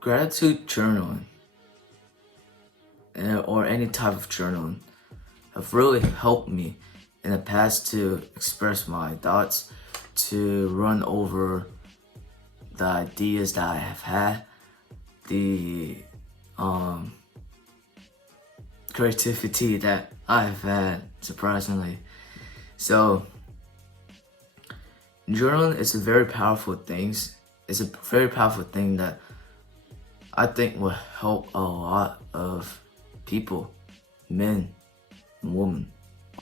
Gratitude journaling or any type of journaling have really helped me in the past to express my thoughts, to run over the ideas that I have had, the creativity that I have had, surprisingly. So, journaling is a very powerful thing. It's a very powerful thing that I think will help a lot of people, men and women.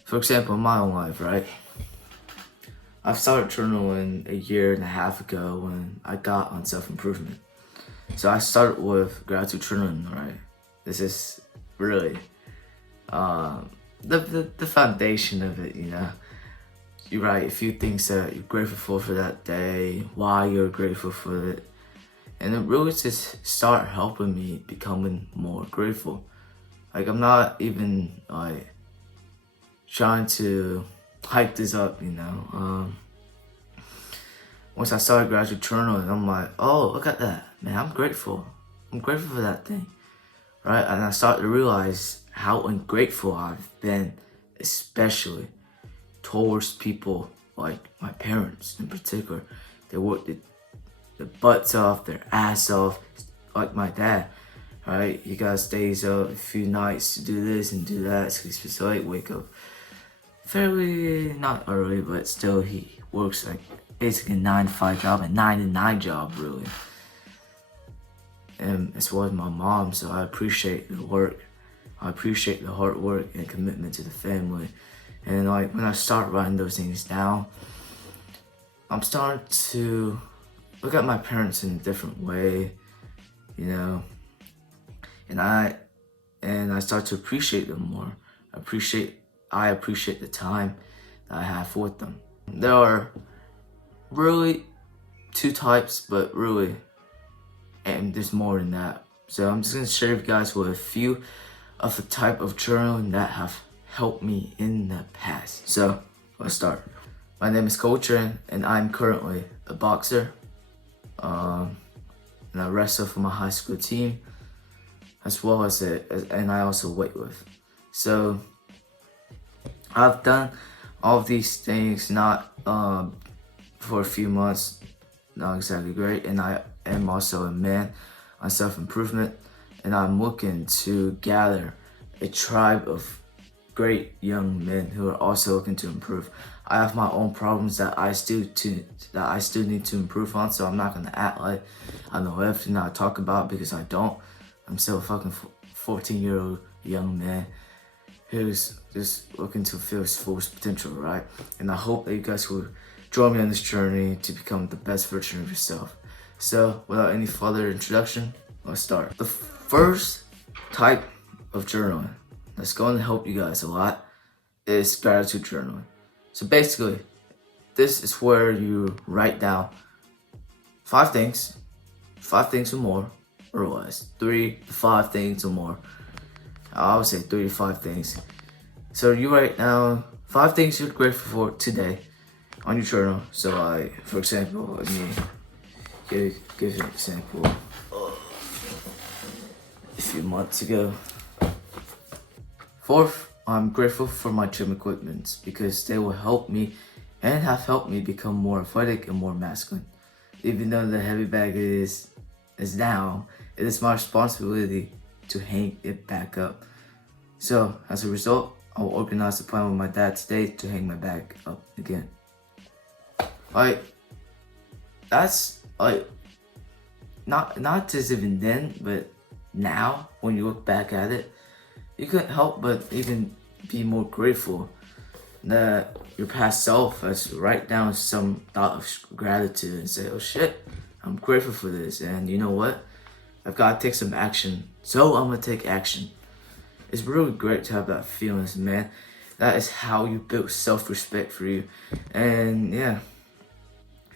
For example, in my own life, right? I've started journaling a year and a half ago when I got on self-improvement. So I started with gratitude journaling, right? This is really the foundation of it, you know. You write a few things that you're grateful for that day, why you're grateful for it. And it really just started helping me becoming more grateful. Like I'm not even like trying to hype this up, you know. Once I started gratitude journaling, I'm like, oh, look at that, man, I'm grateful. I'm grateful for that thing, right? And I started to realize how ungrateful I've been, especially towards people like my parents in particular. They worked their butts off, their ass off, like my dad, right? He got stays up a few nights to do this and do that, so he wake up fairly, not early, but still he works like basically a 9 to 5 job, a 9 to 9 job really. And as well as my mom, so I appreciate the work. I appreciate the hard work and commitment to the family. And like when I start writing those things down, I'm starting to look at my parents in a different way, you know. And I start to appreciate them more. I appreciate the time that I have with them. There are really two types, but really, and there's more than that. So I'm just gonna share with you guys with a few of the type of journaling that have helped me in the past. So let's start. My name is Coltrane, and I'm currently a boxer, and I wrestle for my high school team, as well as and I also weightlift. So I've done all of these things not for a few months, not exactly great, and I am also a man on self-improvement, and I'm looking to gather a tribe of great young men who are also looking to improve. I have my own problems that I still need to improve on, so I'm not gonna act like I know everything I talk about, because I don't. I'm still a fucking 14-year-old young man who's just looking to fulfill his full potential, right? And I hope that you guys will join me on this journey to become the best version of yourself. So without any further introduction, let's start. The first type of journaling that's going to help you guys a lot is gratitude journaling. So basically, this is where you write down 5 things or more, or less, 3 to 5 things or more. I would say 3 to 5 things. So you write down 5 things you're grateful for today on your journal. So like, for example, let me give you an example. A few months ago. 4th, I'm grateful for my gym equipment because they will help me and have helped me become more athletic and more masculine. Even though the heavy bag is down, it is my responsibility to hang it back up. So as a result, I will organize a plan with my dad today to hang my bag up again. Like, that's like not just even then, but now when you look back at it, you couldn't help but even be more grateful that your past self has write down some thought of gratitude and say, oh shit, I'm grateful for this, and you know what? I've got to take some action, so I'm gonna take action. It's really great to have that feelings, man. That is how you build self-respect for you, and yeah,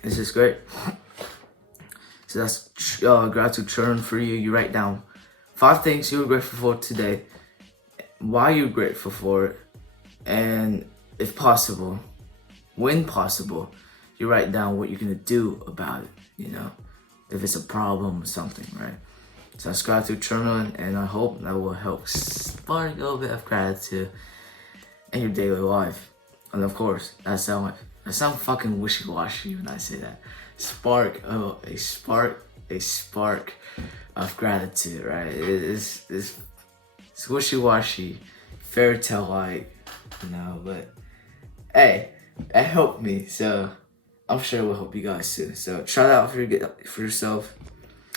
it's just great. So that's gratitude journal for you. You write down 5 things you're grateful for today, why you're grateful for it, and if possible, when possible, you write down what you're gonna do about it, you know, if it's a problem or something, right? So that's gratitude journaling, and I hope that will help spark a little bit of gratitude in your daily life. And of course, I sound fucking wishy-washy when I say that. Spark, a spark of gratitude, right? It's wishy-washy, fairy tale like, but hey, that helped me, so I'm sure it will help you guys too. So try that out for yourself,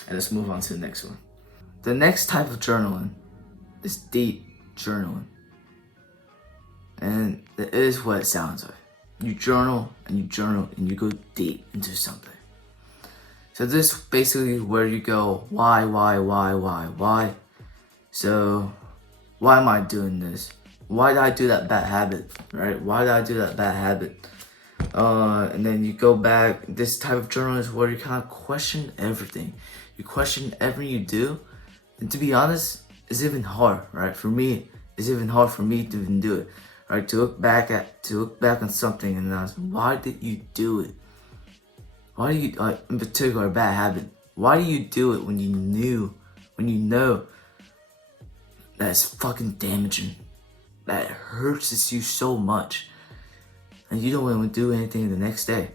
and let's move on to the next one. The next type of journaling is deep journaling. And it is what it sounds like. You journal and you go deep into something. So this basically where you go, why? So why am I doing this? Why did I do that bad habit, right? Why did I do that bad habit? And then you go back. This type of journal is where you kind of question everything. You question everything you do. And to be honest, it's even hard, right? For me, it's even hard for me to even do it. Right, to look back on something and ask, why did you do it? Why do you, in particular, a bad habit? Why do you do it when you know that it's fucking damaging, that it hurts you so much, and you don't want to do anything the next day,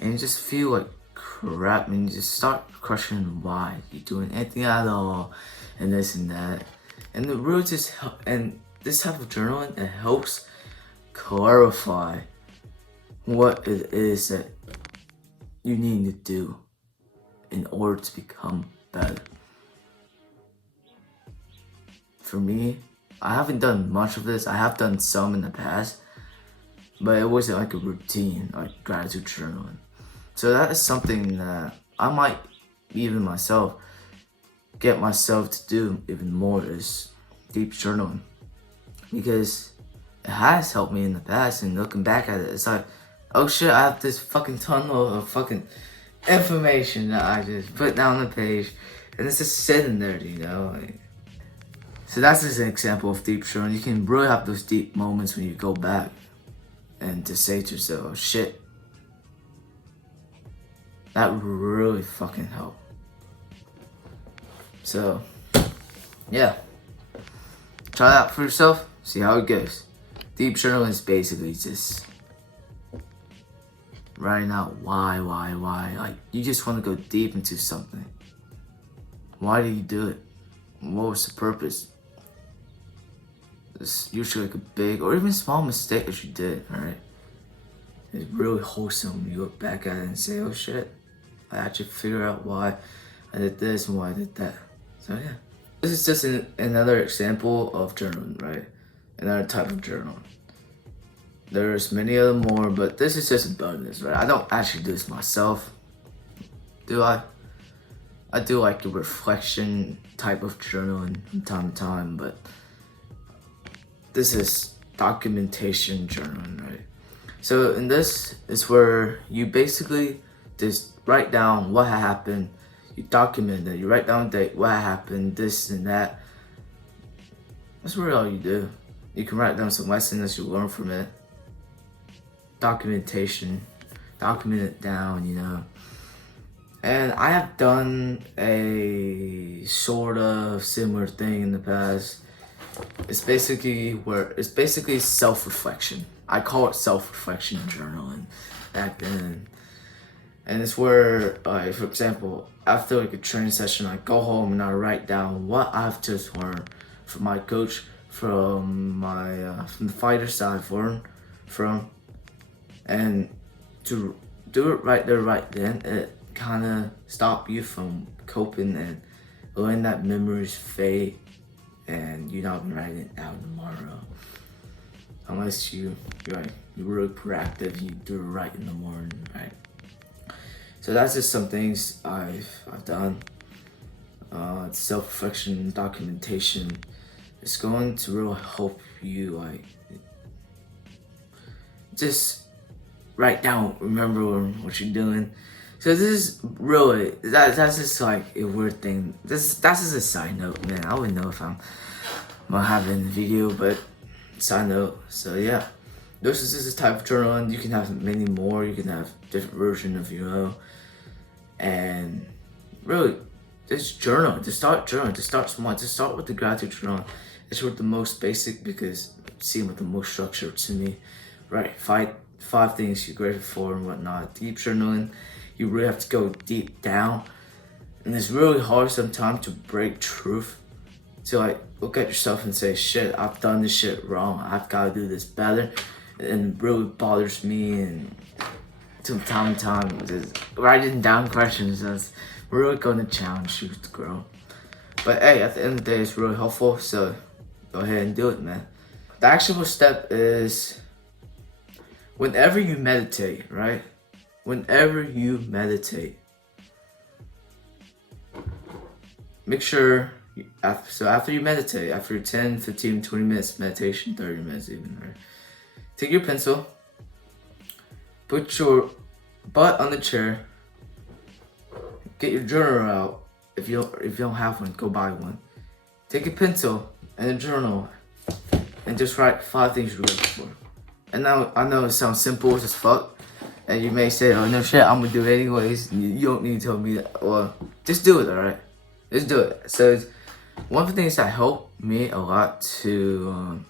and you just feel like crap, and you just start questioning why you're doing anything at all, and this and that, and the root just and this type of journaling, it helps clarify what it is that you need to do in order to become better. For me, I haven't done much of this. I have done some in the past, but it wasn't like a routine, like gratitude journaling. So that is something that I might even myself get myself to do even more, is deep journaling. Because it has helped me in the past, and looking back at it, it's like, oh shit, I have this fucking tunnel of fucking information that I just put down on the page, and it's just sitting there, like. So that's just an example of deep journaling. You can really have those deep moments when you go back and to say to yourself, oh shit, that really fucking helped. So, yeah. Try that out for yourself. See how it goes. Deep journaling is basically just writing out why. Like, you just want to go deep into something. Why do you do it? What was the purpose? It's usually like a big or even small mistake that you did, right? It's really wholesome when you look back at it and say, oh shit, I actually figured out why I did this and why I did that. So yeah. This is just another example of journaling, right? Another type of journaling. There's many of them more, but this is just a bonus, right? I don't actually do this myself, do I? I do like a reflection type of journaling from time to time, but this is documentation journaling, right? So in this is where you basically just write down what happened. You document it. You write down the date, what happened, this and that. That's really all you do. You can write down some lessons that you learn from it. Documentation. Document it down, And I have done a sort of similar thing in the past. It's basically self-reflection. I call it self-reflection journaling back then. And it's where, for example, after like a training session, I go home and I write down what I've just learned from my coach, from the fighters that I've learned from, and to do it right there, right then, it kind of stop you from coping and letting that memories fade, and you're not writing it out tomorrow, unless you're really proactive. You do it right in the morning, right? So that's just some things I've done. Self-reflection, documentation. It's going to really help you, just write down, remember what you're doing. So this is really, that's just like a weird thing. That's just a side note, man. I wouldn't know if I'm gonna have it in the video, but side note. So yeah, this is just a type of journaling. You can have many more. You can have different version of your own. And really, just journal. Just start journaling. Just start small. Just start with the gratitude journal. It's with the most basic because it seemed with the most structured to me. Right, five things you're grateful for and whatnot. Deep journaling, you really have to go deep down, and it's really hard sometimes to break truth. To like look at yourself and say, "Shit, I've done this shit wrong. I've got to do this better," and it really bothers me. And from time to time, just writing down questions that's really gonna challenge you to grow. But hey, at the end of the day, it's really helpful. So go ahead and do it, man. The actionable step is whenever you meditate, right? Whenever you meditate, make sure, after you meditate, after 10, 15, 20 minutes meditation, 30 minutes even, right? Take your pencil, put your butt on the chair, get your journal out. If you don't have one, go buy one. Take a pencil and a journal and just write 5 things you're grateful for. And now I know it sounds simple as fuck, and you may say, "Oh no shit, I'm gonna do it anyways." You don't need to tell me that. Well, just do it, alright? Just do it. So one of the things that helped me a lot to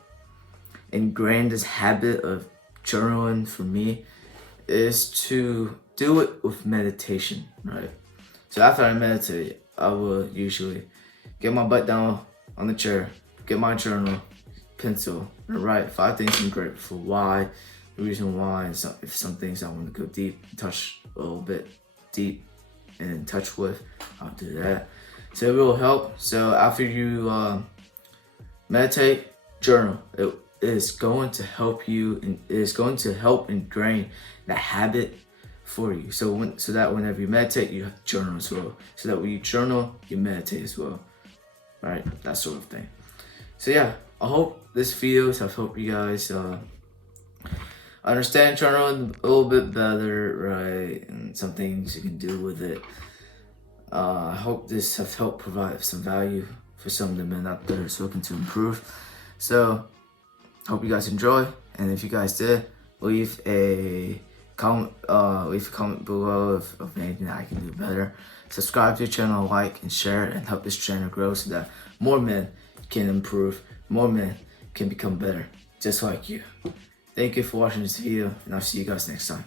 ingrain this habit of journaling for me is to do it with meditation, right? So after I meditate, I will usually get my butt down on the chair, get my journal, pencil, and write 5 things I'm grateful for, why, the reason why, and if some things I want to go deep, touch a little bit deep and touch with, I'll do that. So it will help. So after you meditate, journal. It is going to help you, and it is going to help ingrain the habit for you. So that whenever you meditate, you have to journal as well. So that when you journal, you meditate as well. Right? That sort of thing. So yeah, I hope this videos have helped you guys understand journaling a little bit better, right? And some things you can do with it. I hope this has helped provide some value for some of the men out there who's looking to improve. So, hope you guys enjoy, and if you guys did, leave a comment below of anything that I can do better. Subscribe to the channel, like and share it, and help this channel grow so that more men can improve, more men can become better, just like you. Thank you for watching this video, and I'll see you guys next time.